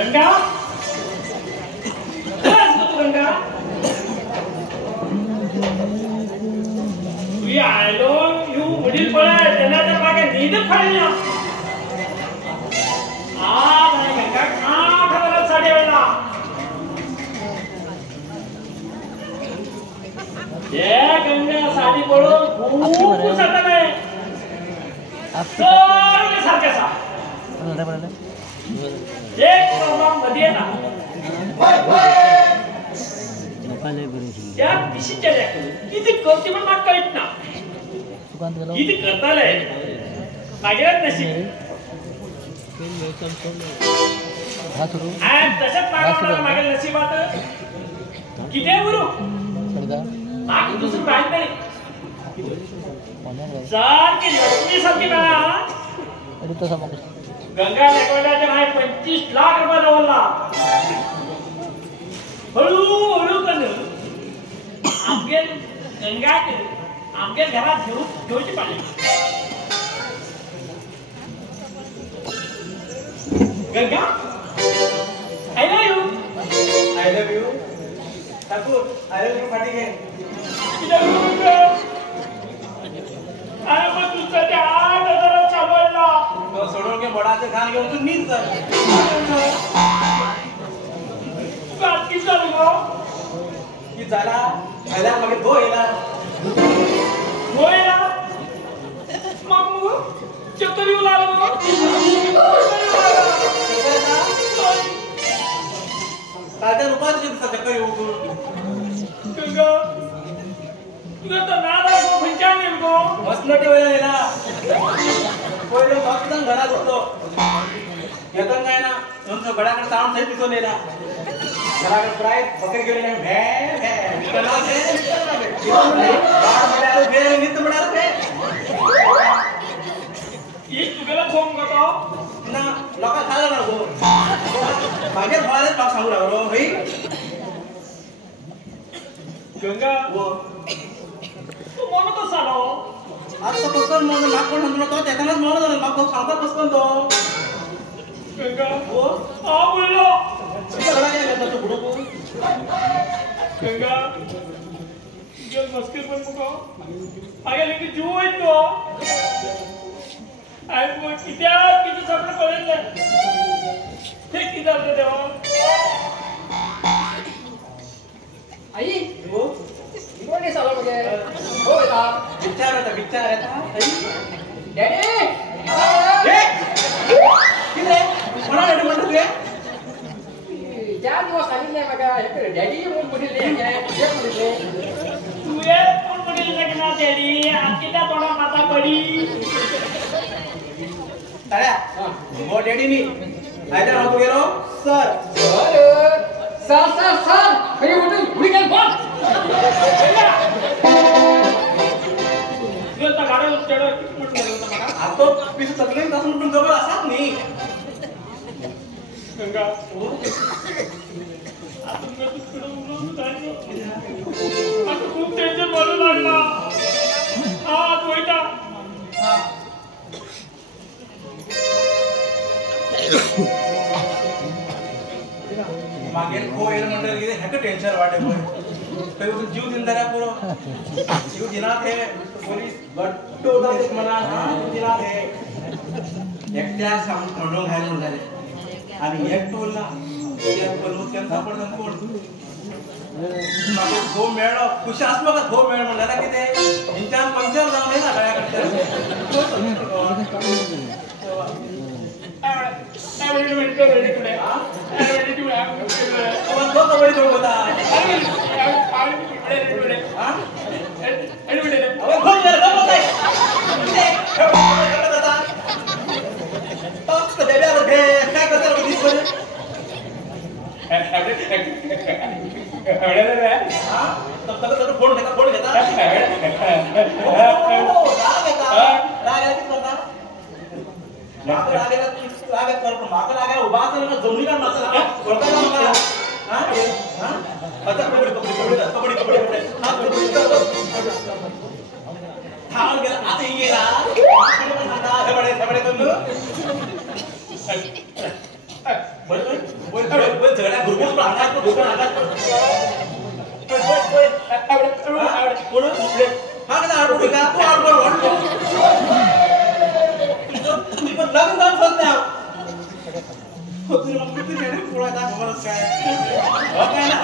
गंगा गंगा तुझी आयलो यू वडील पळा त्यांना तर मागे नींद पडली नाही गंगा का ठरवलं साडे वेळेला ये गंगा साडी पडून खूप सटक आहे सारख्या सा एक प्रॉब्लेम मध्ये ना त्या पिशीच्या किती करते पण मला कळत ना किती करताले मागेच नशीब तसंच मागेल नशिबात किती आहे गुरु दुसरं काही नाही सारखी लक्ष्मी सारखी मला गंगा लेकवड्याचे नाही 25 लाख रुपये लावला हळूहळू करून आमगे गंगा आमगे घरात घेऊची पाहिजे Ganga I love you Thakur I love you पाठी घे अरे मग तुझं ते 8,000 चालवला तो सोडून घे बडाचे घाण घेऊन तू नीच जा बाकी चालू गो की झाला खायला मग तो येला मग चक्करी उलालो काय रुपयाची चक्करी उगून गंगा तुझं तर नादा गो भंचान येईल गो मसनटी वेळेला पहिले फक्त घरात होतो येतं काय ना तुमचं गडाकडे ताण सहित दिसून येला घराकडे प्राय बकरी गेली नाही भे तुला फोन करतो ना लोक खायला नको माझ्या भावालाच पाक सांगू लागलो भाई गंगा तू म्हणतच आलो आता पसंत म्हणून नाक कोण म्हणतो तो त्याच्यानंच म्हणत आलो नाक सांगता पसंत तो गंगा हो हा बोललो सगळा काय करतो तू पुढे गंगा जल मस्कर पण मुको आगे लेके जीव आहे तो आई वो किती स्वप्न पडेल ते किती झालं तेव्हा आई हो कोण आहे साला मगे हो बेटा विचार आता डॅडी ए किती कोणा डॅडी म्हणतो तू ज्या दिवस सांगितले बघा डॅडी म्हणून बोलले तू ये कोण बोलले की ना डॅडी आजची त्या तोडा माता पडी ताड्या हो डॅडी नी आयता राहतो गेलो सर हे उठून उडी गेल बोल गेलता गाडा चढ उठून गेलो मला आता पिस सगळे तासून उठून जवळ असाच नाही गंगा हो आपण तू कडे उडून जायचं आता खूप टेन्शन वाढू लागला हा तोयता हा मागेल को येईल म्हणलं की ह्याचं टेन्शन वाटे होय काही जीव दिनदाऱ्या पुरो जीव दिनात हे पोलीस गट्टो होतात म्हणा जीव दिनात हे एकट्या म्हणून घायला झाले आणि एक टोलला त्या बनवून सापडतात कोण मागे गो मेळ खुशी असलो का गो मेळ म्हणला की ते इंचार पंचार जाऊन नाही ना गळ्याकडे बोल झगड्या गुरगुर अंगात गुरगुर अंगात कोण हा का आडबोडी का तू आडबोड वाटतो तुम्ही पण लग्न जाऊन फसले आहो तुम्ही मग किती नेहमी पोळायचा खबरच काय काय ना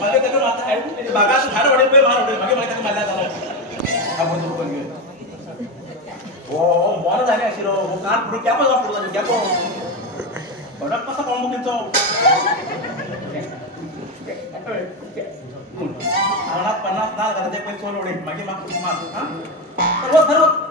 मागे त्याचं माता आहे बागा झाड वाढेल पे भार वाढेल मागे मागे त्याचं मारला झाला हा बोलतो पण घे ओ मोर झाले अशी रो कान पुढे क्या पण पुढे झाले क्या पण बडक कसा पाहून बघितलो आम्हाला 50 ना घरात पैसे सोडले मागे माग हा सर्व सर्व